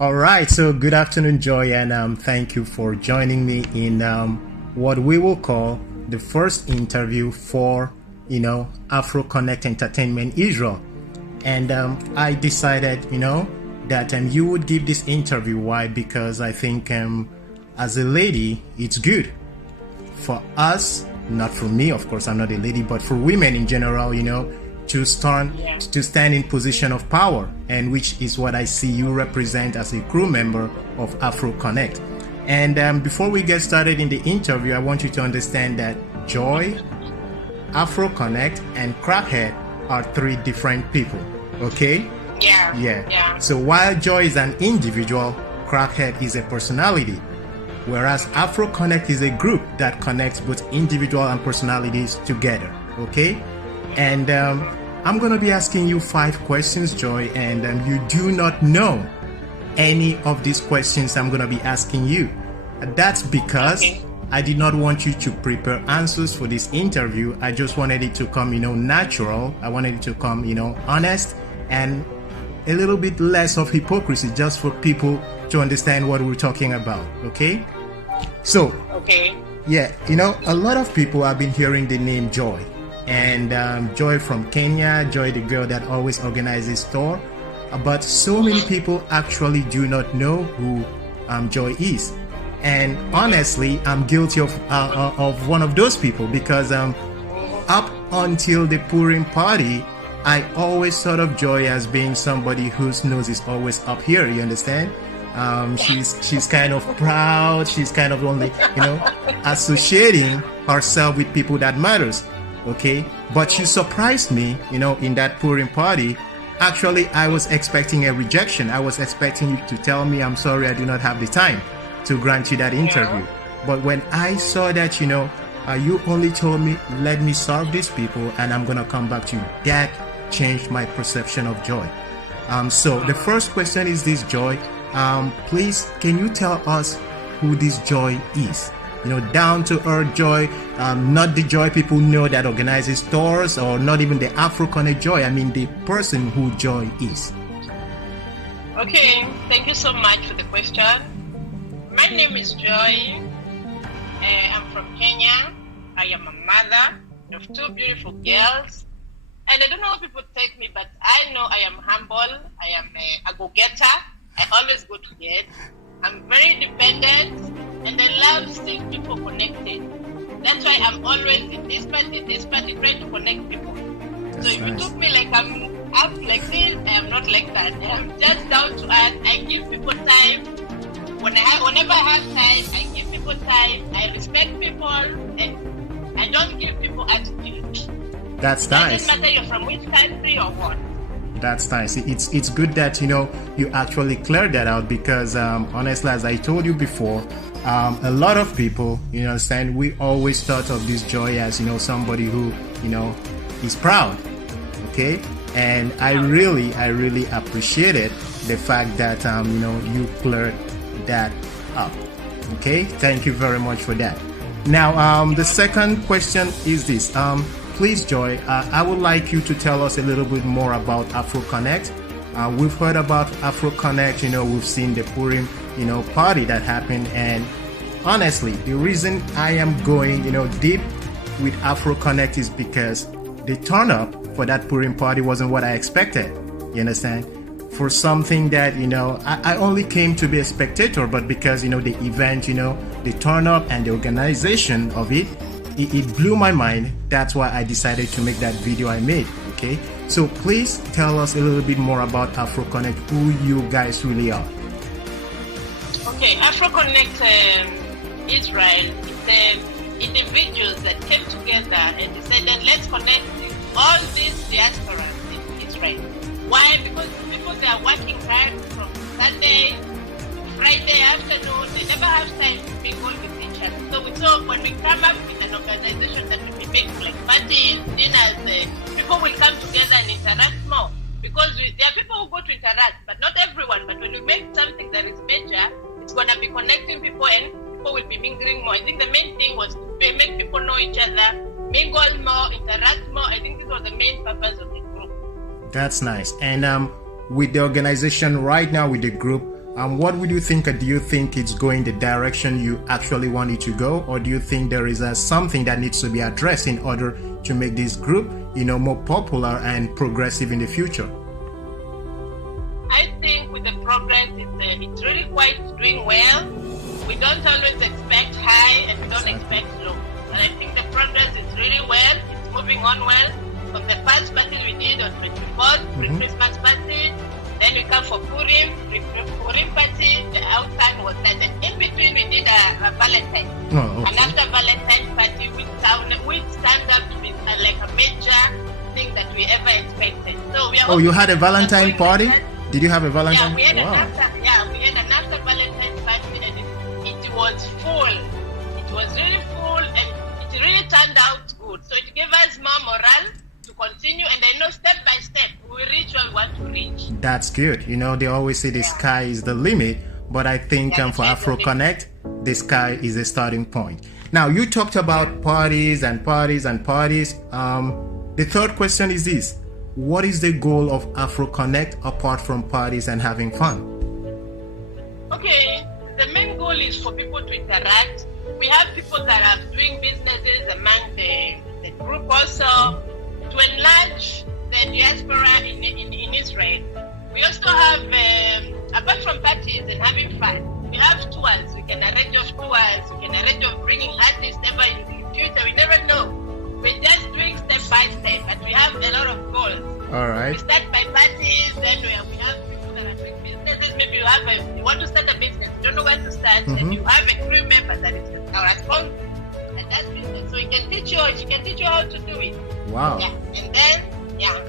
All right, so good afternoon, Joy, and thank you for joining me in what we will call the first interview for, Afro Connect Entertainment Israel. And I decided, that you would give this interview. Why? Because I think as a lady, it's good for us, not for me, of course, I'm not a lady, but for women in general, to stand in position of power, and which is what I see you represent as a crew member of Afro Connect. And before we get started in the interview, I want you to understand that Joy, Afro Connect, and Crackhead are three different people. Okay? Yeah. So while Joy is an individual, Crackhead is a personality. Whereas Afro Connect is a group that connects both individual and personalities together. Okay? And I'm going to be asking you 5 questions, Joy, and you do not know any of these questions I'm going to be asking you. That's because I did not want you to prepare answers for this interview. I just wanted it to come, natural. I wanted it to come, honest, and a little bit less of hypocrisy, just for people to understand what we're talking about. Okay? So, yeah, a lot of people have been hearing the name Joy. And Joy from Kenya, Joy the girl that always organizes store. But so many people actually do not know who Joy is. And honestly, I'm guilty of one of those people, because up until the Purim party, I always thought of Joy as being somebody whose nose is always up here, you understand? She's kind of proud, she's kind of only, associating herself with people that matters. Okay, but she surprised me, in that Purim party. Actually, I was expecting a rejection. I was expecting you to tell me, I'm sorry, I do not have the time to grant you that interview. But when I saw that, you only told me, let me serve these people and I'm going to come back to you. That changed my perception of Joy. So the first question is this, Joy. Please, can you tell us who this Joy is? Down to earth Joy, not the Joy people know that organizes stores, or not even the Afro Connect Joy. I mean the person who Joy is. Okay, thank you so much for the question. My name is Joy. I'm from Kenya. I am a mother of 2 beautiful girls. And I don't know how people take me, but I know I am humble. I am a go-getter. I always go to bed. I'm very independent. And I love seeing people connected. That's why I'm always in this party, trying to connect people. So if you took me like I'm up like this, I am not like that. I'm just down to earth. I give people time. Whenever I have time, I give people time. I respect people, and I don't give people attitude. That's nice. It doesn't matter you're from which country or what. That's nice. It's good that you actually cleared that out, because honestly, as I told you before, a lot of people, understand, we always thought of this Joy as somebody who is proud. Okay, and I really appreciated the fact that you cleared that up. Okay, thank you very much for that. Now the second question is this. Please, Joy, I would like you to tell us a little bit more about Afro Connect. We've heard about Afro Connect, we've seen the Purim, party that happened. And honestly, the reason I am going, deep with Afro Connect is because the turn up for that Purim party wasn't what I expected. You understand? For something that, I only came to be a spectator, but because, the event, the turn up and the organization of it blew my mind. That's why I decided to make that video I made. Okay, so please tell us a little bit more about Afro Connect, who you guys really are. Okay, Afro Connect Israel is individuals that came together and decided, let's connect all these diasporas in Israel. Why? Because they are working hard from Sunday, Friday afternoon. They never have time to mingle with each other. So we thought, when we come up with an organization that will be making like parties, dinners, people will come together and interact more. Because there are people who go to interact, but not everyone. But when we make something that is major, it's going to be connecting people, and people will be mingling more. I think the main thing was to make people know each other, mingle more, interact more. I think this was the main purpose of the group. That's nice. And with the organization right now, with the group, what would you think? Do you think it's going the direction you actually want it to go, or do you think there is something that needs to be addressed in order to make this group, more popular and progressive in the future? I think with the progress, it's really quite doing well. We don't always expect high and we don't expect low. And I think the progress is really well. It's moving on well. From the first party we did on 24th, pre-Christmas party, then we come for Purim party, the outcome was that. And in between we did a Valentine. Oh, okay. And after Valentine party, we stand up to be like a major thing that we ever expected. So we are you had a Valentine party? Did you have a Valentine? Yeah, we had an after Valentine party, and it was full. It was really full, and it really turned out good. So it gave us more morale to continue, and I know step by step we reach what we want to reach. That's good. They always say the sky is the limit, but I think for Afro Connect, the sky is the starting point. Now, you talked about parties and parties and parties. The third question is this: what is the goal of Afro Connect apart from parties and having fun? Okay, the main goal is for people to interact. We have people that are doing businesses among the group also to enlarge the diaspora in Israel. We also have, apart from parties and having fun, we have tours. We can arrange of tours. We can arrange of bringing artists ever in the future. We never know. We're just doing step by step, but we have a lot of goals. All right. We start by parties, then we have people that are doing businesses. Maybe you want to start a business, you don't know where to start, and you have a crew member that is our sponsor, and that's business. So he can teach you how to do it. Wow. Yeah, and then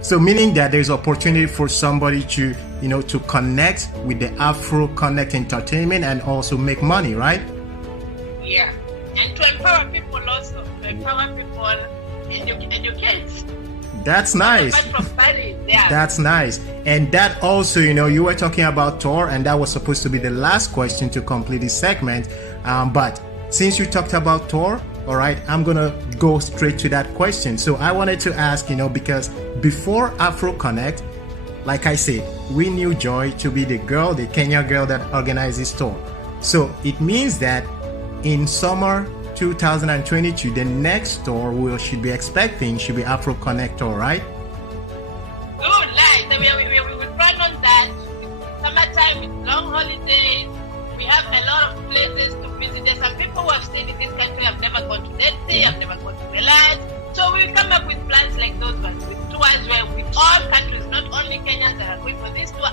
So meaning that there's opportunity for somebody to to connect with the Afro Connect Entertainment and also make money, right? Yeah, and to empower people also, educate. That's nice. That's nice. And that also, you were talking about tour, and that was supposed to be the last question to complete this segment. But since you talked about tour, all right, I'm gonna go straight to that question. So I wanted to ask, because before Afro Connect, like I said, we knew Joy to be the Kenya girl that organized this tour. So it means that in summer 2022, the next tour we should be expecting should be Afro Connect tour, right? Oh, nice. We will plan on that. Summertime with long holidays. We have a lot of places to visit. There's some people who have stayed in this country have never gone to Dead Sea, have never gone to Belarus. So we'll come up with plans like those ones, with tours where with all countries, not only Kenyans that are going for this tour,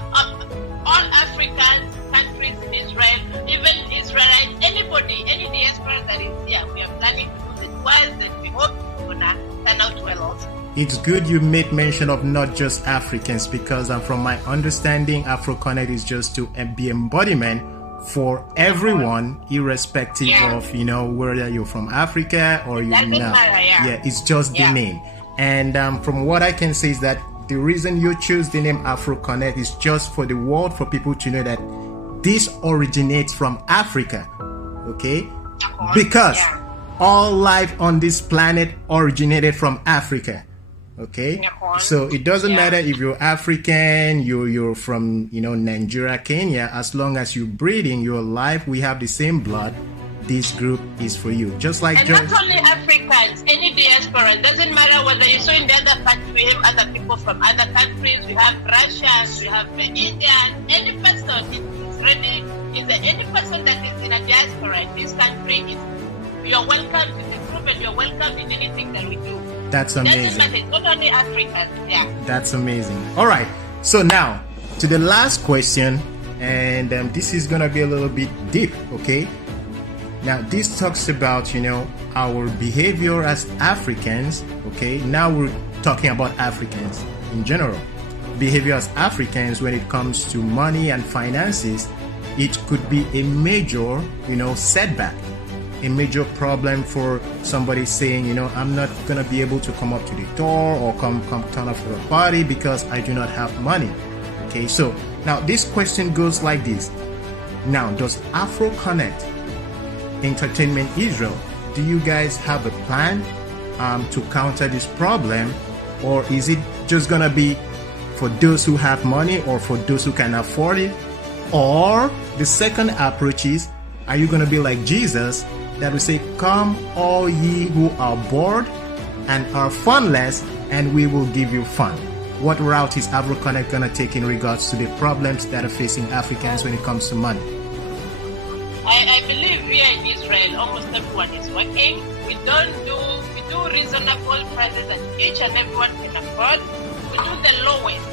all African countries in Israel, even Israelites, anybody, any diaspora that is here, we are planning to do the tours, and we hope it's gonna turn out well also. It's good you made mention of not just Africans, because from my understanding, Afro Connect is just to be embodiment for everyone, irrespective of whether you're from Africa or you're not. Yeah, it's just the name. And from what I can say is that the reason you choose the name Afro Connect is just for the world, for people to know that this originates from Africa, okay? Because all life on this planet originated from Africa. Okay, so it doesn't matter if you're African, you're from Nigeria, Kenya. As long as you're breathing, you're alive, we have the same blood. This group is for you. Just like and not only Africans, any diaspora. It doesn't matter whether you saw in the other part, we have other people from other countries. We have Russians, we have Indians. Any person is ready. Any person that is in a diaspora in this country you're welcome in the group, and you're welcome in anything that we do. That's amazing. It doesn't matter. It's not only Africans. That's amazing. All right. So now to the last question, and this is gonna be a little bit deep. Okay. Now this talks about our behavior as Africans. Okay. Now we're talking about Africans in general. Behavior as Africans when it comes to money and finances, it could be a major setback. A major problem for somebody saying, I'm not going to be able to come up to the door or come turn up for a party because I do not have money. Okay, so now this question goes like this. Now, does Afro Connect Entertainment Israel, do you guys have a plan to counter this problem, or is it just going to be for those who have money or for those who can afford it? Or the second approach is, are you going to be like Jesus that will say, come all ye who are bored and are funless, and we will give you fun? What route is Afro Connect going to take in regards to the problems that are facing Africans when it comes to money? I believe here in Israel, almost everyone is working. We do reasonable prices that each and everyone can afford. We do the lowest.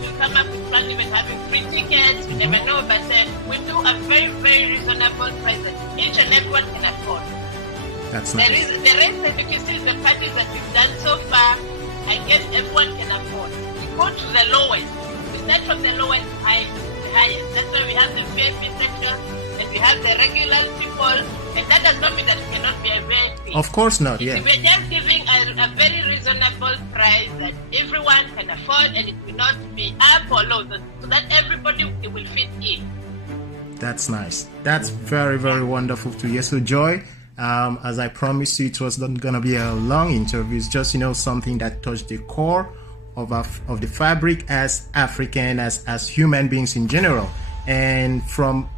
We come up with fun, even having free tickets. We never know, but we do a very, very reasonable price that each and everyone can afford. That's nice. The rest, if you can see the parties that we've done so far, I guess everyone can afford. We go to the lowest. We start from the lowest to the highest. That's why we have the VIP section and we have the regular people. And that does not mean that we cannot be a VIP. Of course not, yeah. We're just giving a very reasonable price that everyone can afford, and it will not be up or low, so that everybody will fit in. That's nice. That's very, very wonderful to hear. So, Joy, as I promised you, it was not going to be a long interview. It's just, something that touched the core of the fabric as African, as human beings in general. And from,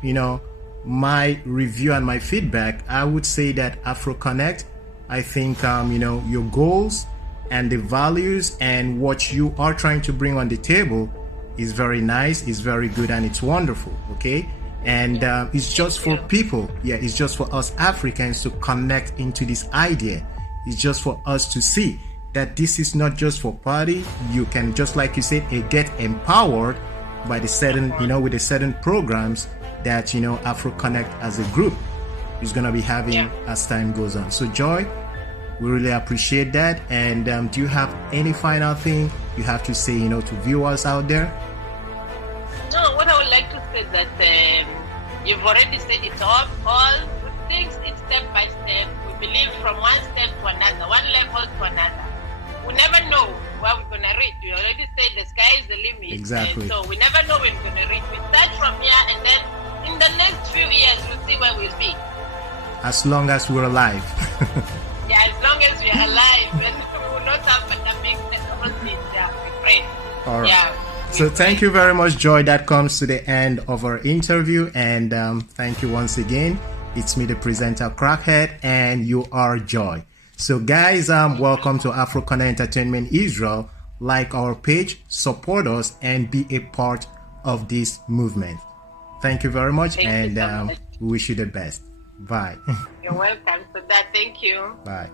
my review and my feedback, I would say that Afro Connect, I think, your goals and the values and what you are trying to bring on the table is very nice, is very good, and it's wonderful, okay? And it's just for people, it's just for us Africans to connect into this idea. It's just for us to see that this is not just for party. You can, just like you said, get empowered by the certain, with the certain programs that Afro Connect as a group is going to be having as time goes on. So Joy, we really appreciate that. And do you have any final thing you have to say to viewers out there? No, what I would like to say that you've already said it all we take it step by step. We believe from one step to another, one level to another. We never know where we're going to reach. You already said the sky is the limit. Exactly. And so we never know where we're going to reach. We start from here, and then in the next few years, we'll see where we'll be. As long as we're alive. As long as we're alive, and we will not have pandemic obviously, we pray. All right. So thank you very much, Joy. That comes to the end of our interview, and thank you once again. It's me, the presenter Crackhead, and you are Joy. So guys, welcome to Afro Connect Entertainment Israel. Like our page, support us, and be a part of this movement. Thank you very much, Thank and you so much. we wish you the best. Bye. You're welcome for that. Thank you. Bye.